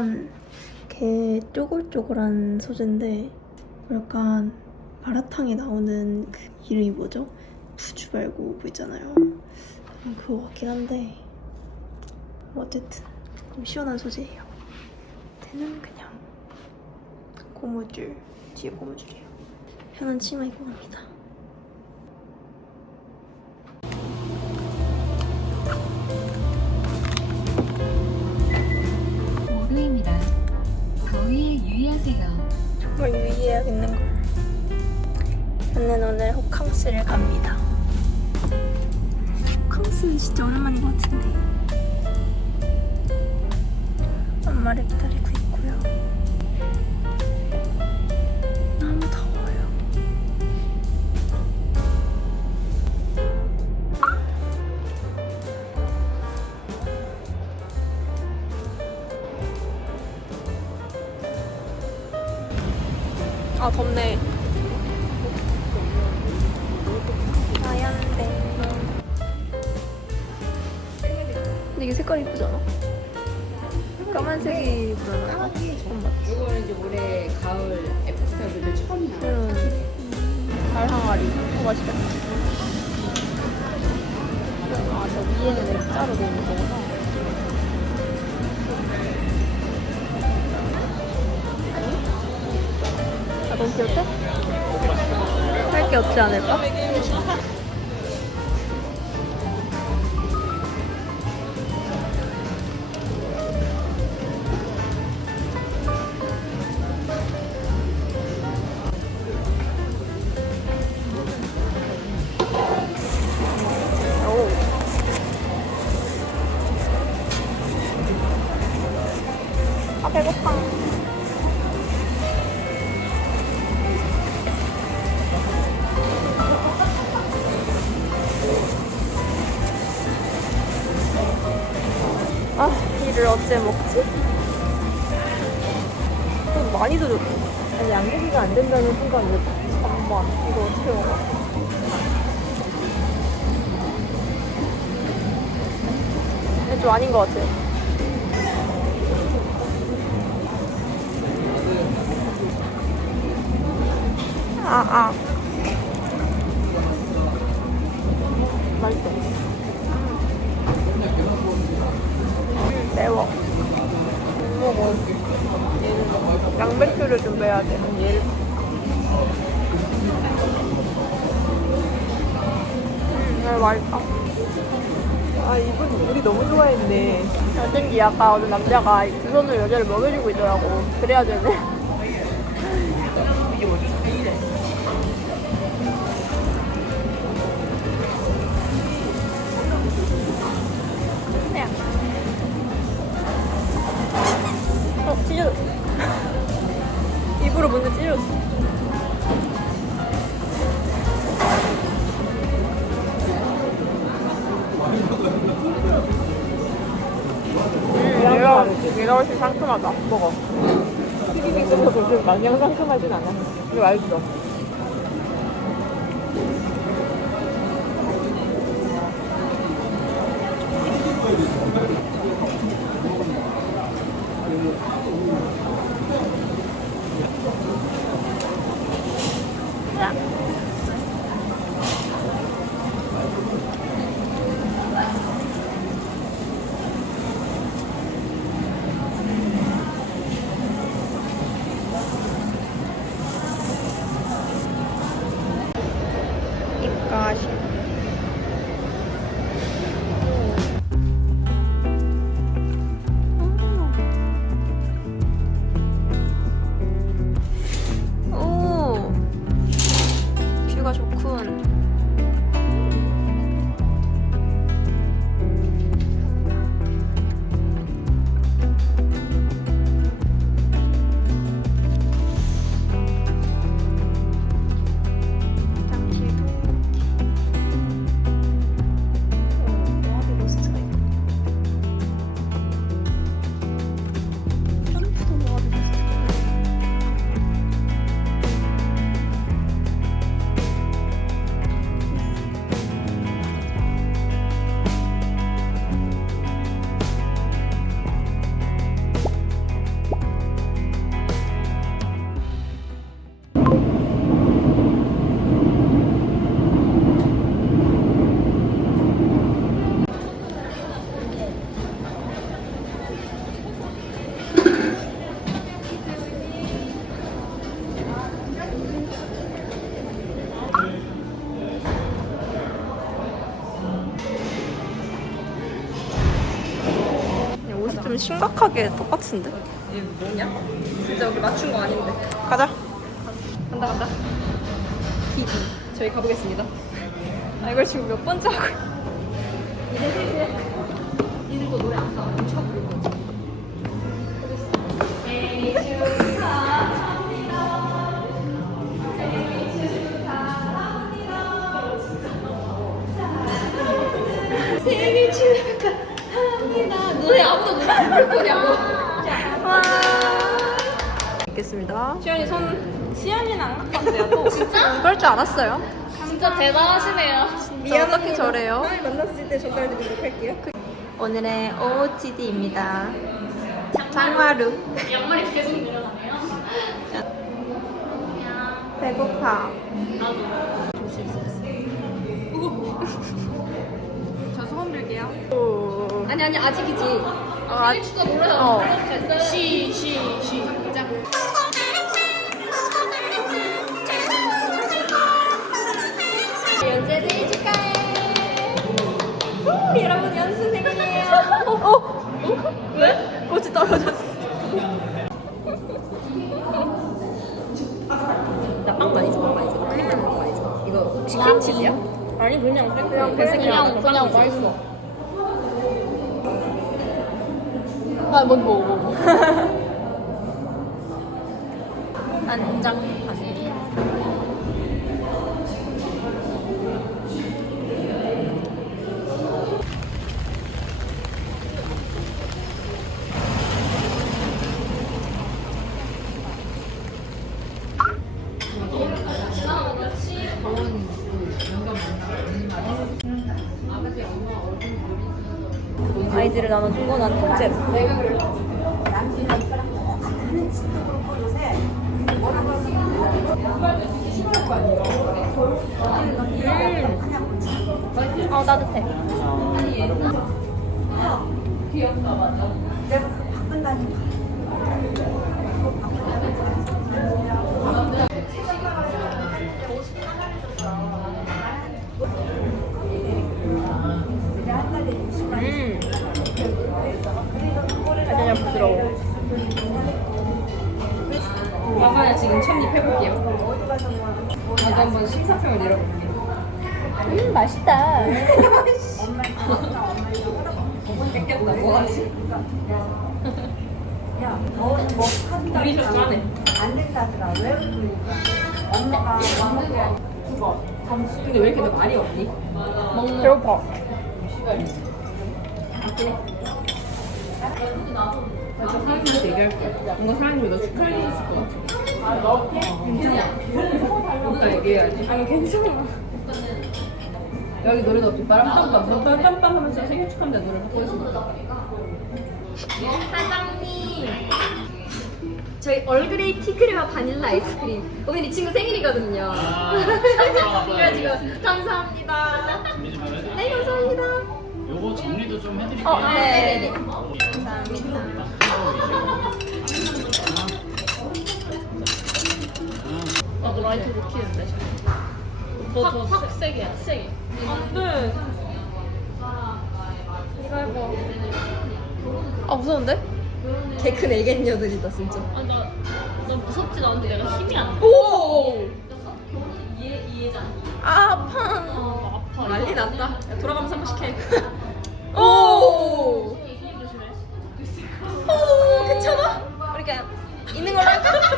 약간 게 쪼글쪼글한 소재인데 약간 마라탕에 나오는 그 이름이 뭐죠? 부주 말고 뭐 있잖아요. 음, 그거 같긴 한데 어쨌든 좀 시원한 소재예요. 얘는 그냥 고무줄 뒤에 고무줄이에요. 편한 치마 입고 갑니다. 유의해야겠는 걸. 저는 오늘 호캉스를 갑니다. 호캉스는 진짜 오랜만인 것 같은데. 엄마를 기다리 아 덥네. 하얀데. 근데 이게 색깔 이쁘잖아. 까만색이 불안하 잠깐만. 이거는 이제 올해 가을 에프터뷰를 처음이야. 음. 달 항아리. 어, 맛있겠다. 아, 저 위에는 액자로 돼 있는 거구나. 너무 귀엽대? 할게 없지 않을까? 어째 먹지? 좀 많이도 줬 아니, 양고기가 안 된다는 순간 왜 잠깐만, 이거 어떻게 먹어? 좀 아닌 것 같아. 아, 아. 아까 어떤 남자가 두 손으로 여자를 먹여주고 있더라고. 그래야 되네. 어, 찢어. 입으로 먼저 찢었어. 얘가 훨씬 상큼하다. 먹어. 튀김이 끝나서 좀 마냥 상큼하진 않아. 이거 맛있어. 심각하게 똑같은데? 이게 뭐냐? 진짜 우리 맞춘 거 아닌데. 가자. 간다 간다. 디디. 저희 가보겠습니다. 아, 이걸 지금 몇 번째 하고 이들도 노래 안 나와. 쳐 부르고. 생일 축하합니다. 노래 아무도 안 부를 거냐고. 와. 있겠습니다. 시연이 손. 시연이는 안 깎았대요. 또. 진짜? 그럴 줄 알았어요. 진짜 대단하시네요. 진짜 어떻게 저래요? 다음에 만났을 때 전달드리도록 할게요. 오늘의 OOTD입니다. 장화루. 양말이 계속 늘어나네요. 배고파. 저 소원 빌게요. 오. 아니 아니 아직이지. 어, 아, 축하 노래요. 어. 시, 시, 시작. 연재 생일 축하해. 후, 여러분 연수 생일이에요. 어? 어? 왜? 꽃이 떨어졌어. 나빵 많이 줘, 빵 많이 줘. 크림 많이 줘, 많이 줘. 이거 혹시 크림치즈야? 아니 그냥 그냥 그냥 그냥, 맛있어. 아, 뭔 뭐, 뭐, 뭐. 안장 맛있다. 뺏겼다. 뭐하지? 야, 뭐, 뭐, 카드가 우리 좀 짜네. 안 된다더라. 왜 그러니까. 엄마가 왕국에 죽어. 근데 왜 이렇게 너 말이 없니? 배고파. 나 사람들한테 얘기할게. 뭔가 사람들이 너 축하해줬을 것 같아. 어, 괜찮아. 뭔가 얘기해야지. 아니, 괜찮아. 여기 노래도 없지. 빠람빰빰, 빠람빰빰 하면서 생일 축하한다 노래 바꿔 있으니까. 사장님. 저희 얼그레이 티크림과 바닐라 아이스크림. 오늘 이 친구 생일이거든요. 그래가지고 감사합니다. 네 감사합니다. 요거 정리도 좀 해드릴게요. 어, 네. 네네네. 나도 라이트 못 키는데. 더, 더, 확 세게, 세게. 안 돼. 이거 해봐. 아, 무서운데? 개 큰 애견녀들이다, 진짜. 아, 나, 나 무섭진 않은데 내가 힘이 안 나. 오! 아, 아파. 어, 아파. 난리 났다. 야, 돌아가면서 한 번씩 해. 오! 손 조심해. 오, 괜찮아? 그냥 있는 걸로 할까?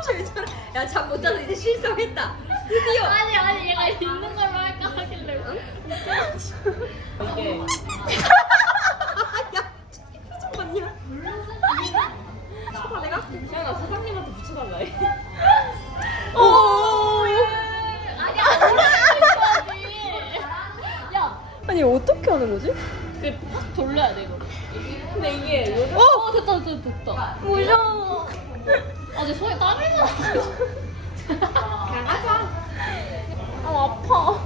야, 잠 못 자서 이제 실성했다. 드디어. 아니, 아니, 얘가 있는 걸로 할까 하길래. 이게. 잠깐만요. 쳐봐, 내가. 시연아, 사장님한테 붙여달라 해. 오! 아니야, 아니. 야, 아니, 어떻게 하는 거지? 그확 돌려야 돼, 이거. 근데 이게 요즘 어, 됐다, 됐다, 됐다. 무서워. 아, 내 손에 땀이 나. 하자. 아, 아파.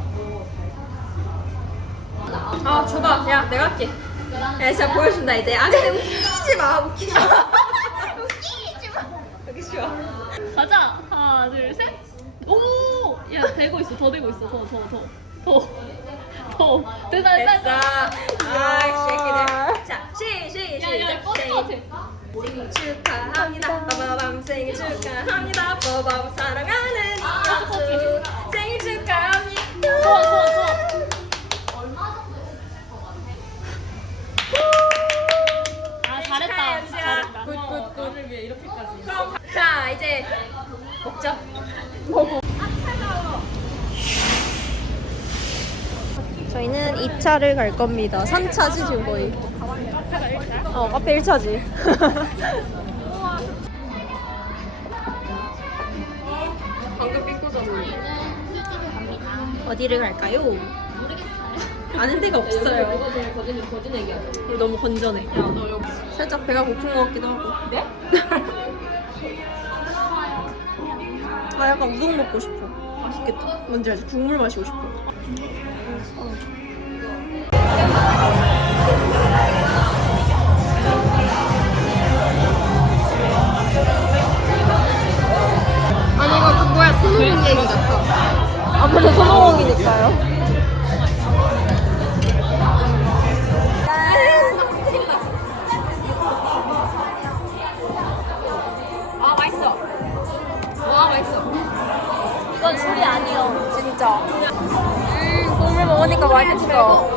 아, 줘봐. 야, 내가 할게. 야, 진짜 보여준다, 이제. 아, 근데 웃기지 마, 웃기지 마. 웃기지 마. 여기 쉬워. 가자. 하나, 둘, 셋. 오! 야, 되고 있어. 더 되고 있어. 더, 더, 더. 더. 더. 됐다. 됐어. 아, 쉐이키들. 자, 시, 시, 야, 야, 시작. 꺼질 것 같아. 생일 축하합니다. 빠바밤 생일 축하합니다. 빠밤 사랑하는 이현수 생일 축하합니다. 좋아, 좋아, 좋아. 아, 잘했다. 잘했다. 굿 굿굿. 를 위해 이렇게까지. 자, 이제 먹자. 저희는 2차를 갈 겁니다. 3차지 지금 거의. 어, 카페 1차지. 방금 삐꾸잖아. 어디를 갈까요? 아는 데가 없어요. 제일 거짓 거짓 얘기하죠? 그리고 너무 건전해. 살짝 배가 고픈 것 같기도 하고. 네? 아, 약간 우동 먹고 싶어. 맛있겠다. 뭔지 알지? 국물 마시고 싶어. 아니 이거 그거야 손오공 얘기 같아. 앞에서 손오공이니까요. 아 맛있어. 와 맛있어. 이건 술이 아니요. 진짜. 음, 국물 먹으니까 맛있어.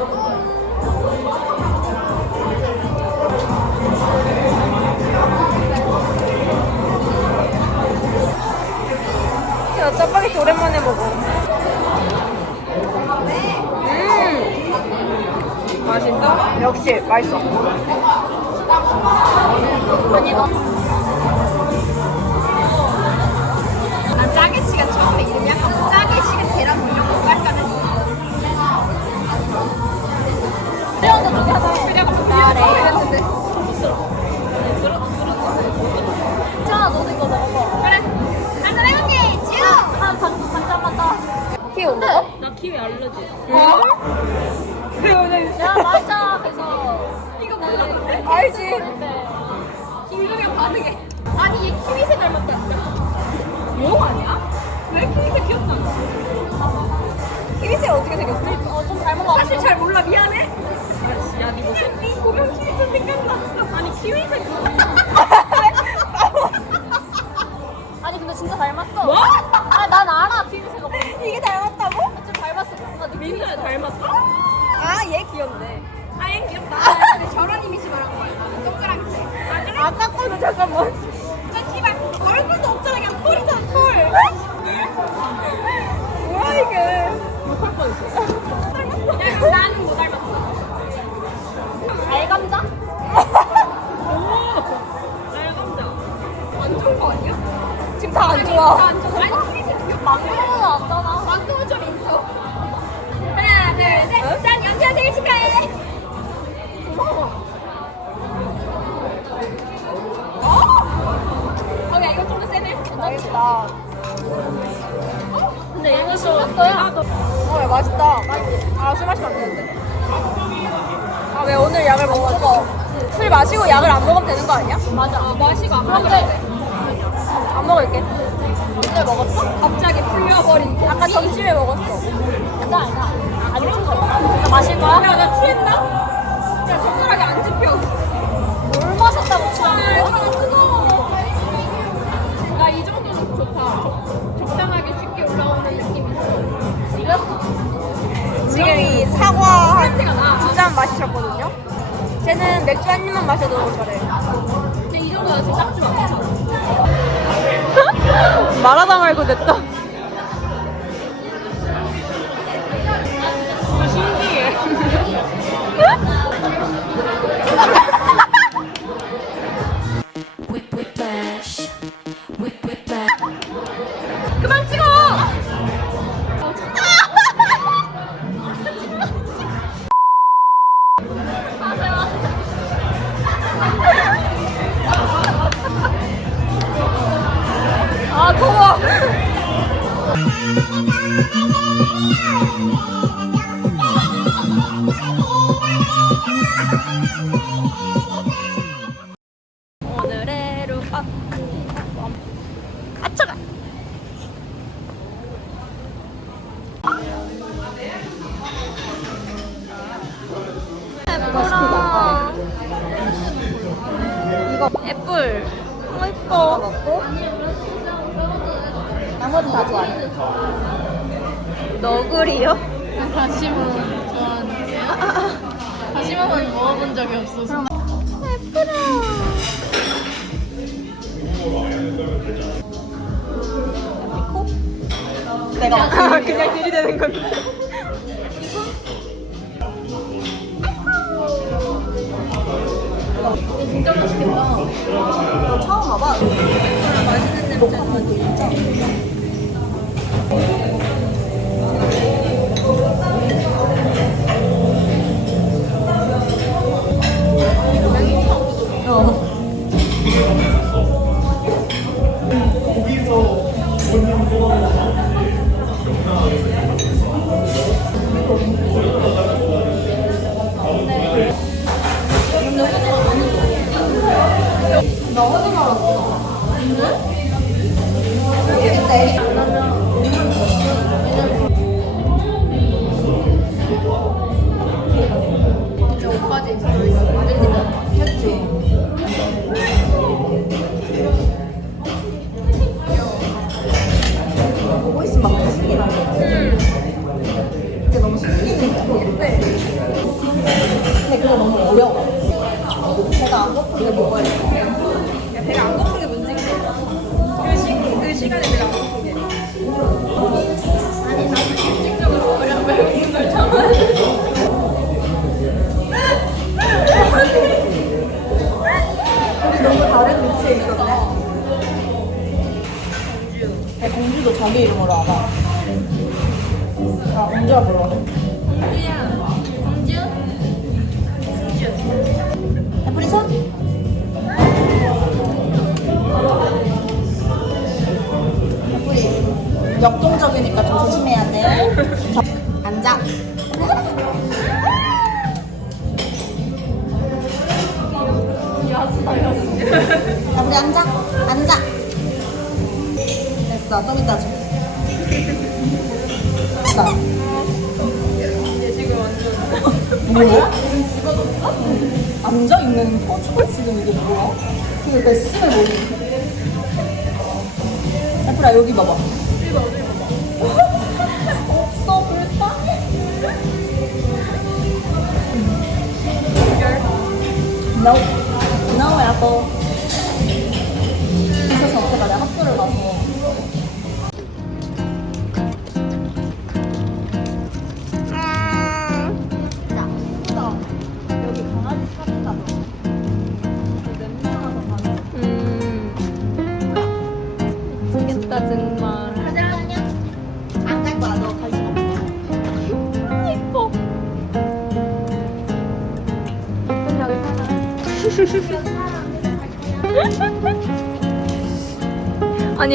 짜파게티 오랜만에 먹어. 음! 맛있어? 역시, 맛있어. 아니, 너. 진짜 닮았어. 뭐? 아, 난 알아. 뭐. 이게 닮았다고? 좀 닮았어. 뭔가 느낌이 민서야 있어. 닮았어? 아, 얘 귀엽네. 아 얘 귀엽다. 근데 저런 이미지 말한 거야. 동그랗게. 아 그래? 아까 거는 잠깐만. 저 씨발 얼굴도 없잖아 그냥 털이잖아 털. 뭐야, 이게. 닮았어. 나는 못 닮았어. 지야 생일 축하해. 고마워. 야, 이거 좀더 세네. 맛있다. 근데 이거 맛있어요? 어, 야, 맛있다. 아, 술 마시면 안 되는데. 아, 왜 오늘 약을 먹었어? 술 마시고 약을 안 먹으면 되는 거 아니야? 맞아. 어, 마시고 안 먹으면 돼. 안 먹을게. 오늘 먹었어? 갑자기 풀려버린. 아까 점심에 먹었어. 아니다, 아니다. 안 먹었어. 나 마실 거야? 야, 나 취했나? 야, 손가락이 안 집혀. 물 마셨다고 취하는 아, 거야? 뜨거워. 나이 정도는 좋다. 적- 적당하게 쉽게 올라오는 느낌이 있어. 지금? 지금 이 사과 한 냄새가 나. 두잔 마시셨거든요? 쟤는 맥주 한 입만 마셔도 저래. 근데 이 정도는 진짜 딱 좋아. 말하다 말고 냈다. 애플. 어, 예뻐. 먹고 나머지 다 좋아해. 너구리요? 다시마 좋아하는데. 다시마만 먹어본 적이 없어서. 내가 아, 그냥 들이대는 건데. 진짜 맛있겠다. 처음 봐봐. 맛있는 냄새 나는 진짜. 보고 있으면 막 야, 공주도 자기 이름으로 알아. 아, 공주가 불러. 애플이 손? 애플이 역동적이니까 좀 조심해야 돼. 자, 앉아. 애플이 앉아. 앉아. 됐어. 좀 이따 줘. 됐어. 얘 지금 완전. 뭐야? 앉아 있는 포즈가 지금 이게 뭐야? 그게 내 심을 모르겠어. 애플아 여기 봐봐. 없어 불쌍해. No, no apple.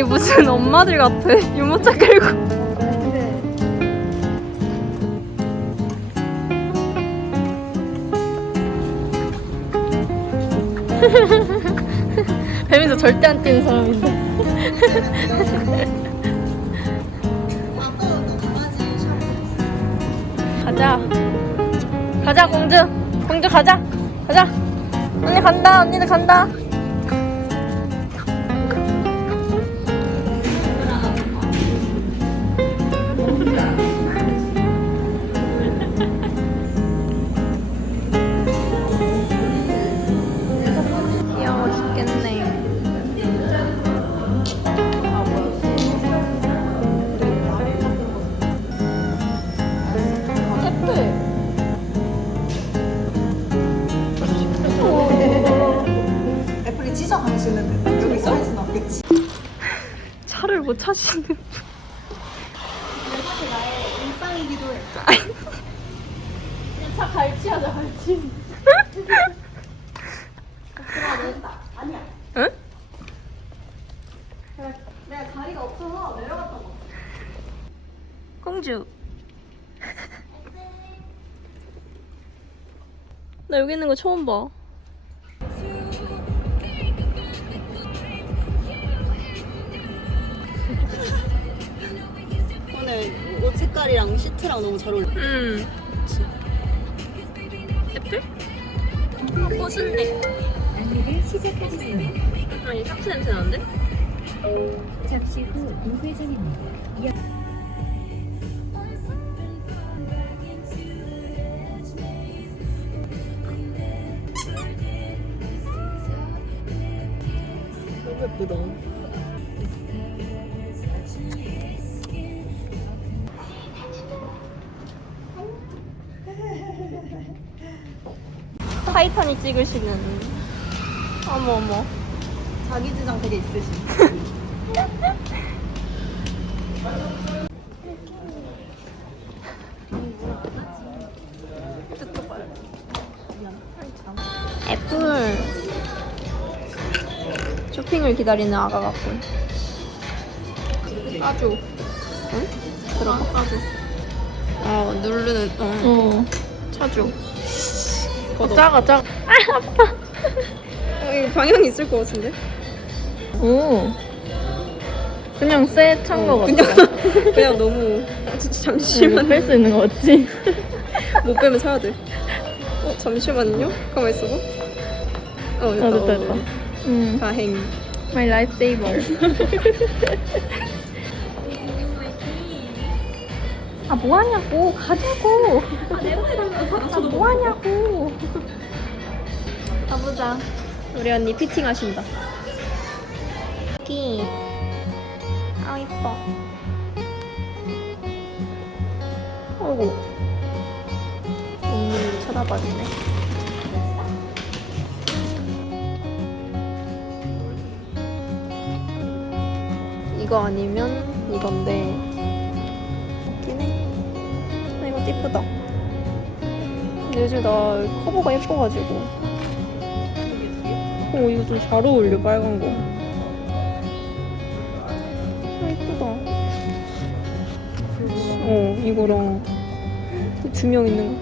아니 무슨 엄마들 같아. 유모차 끌고. 배면서 절대 안 뛰는 사람인데. 가자. 가자 공주. 공주 가자. 가자. 언니 간다 언니는 간다 찾으시는 분. 차 갈치하자 갈치. 응? 내가 자리가 없어서 내려갔던 거 공주. 나 여기 있는 거 처음 봐. 오늘 옷 색깔이랑 시트랑 너무 잘 어울려 음. 애플? 아, 꽃은데. 안내를 시작하겠습니다. 아니 삭스 냄새 나는데? 잠시 후 우회전입니다. 너무 예쁘다. 타이탄이 찍으시는 어머 어머. 자기 주장 되게 있으신. 애플 쇼핑을 기다리는 아가 같군. 아주. 응? 들어봐 아주. 어 누르는 어, 어. 차주 어, 작아, 작아. 아 아파 어, 이거 방향이 있을 것 같은데 오. 그냥 쎄찬 거 같아. 그냥 그냥 너무 아, 진짜 잠시만 뺄 수 있는 거 같지? 못 빼면 사야 돼 어, 잠시만요 가만 있어봐 어 됐다, 어, 됐다, 어. 됐다. 음. 다행 My lifesaver. 아, 뭐 하냐고. 가자고. 아, 내가 아, 뭐 하냐고. 가보자. 우리 언니 피팅 하신다 피. 아 이뻐 어이구 언니 쳐다봐주네 이거 아니면 이건데 아, 이거 이쁘다 요즘 나 커버가 예뻐가지고 어 이거 좀 잘 어울려 빨간 거. 아 이쁘다. 어 이거랑 두 명 있는 거.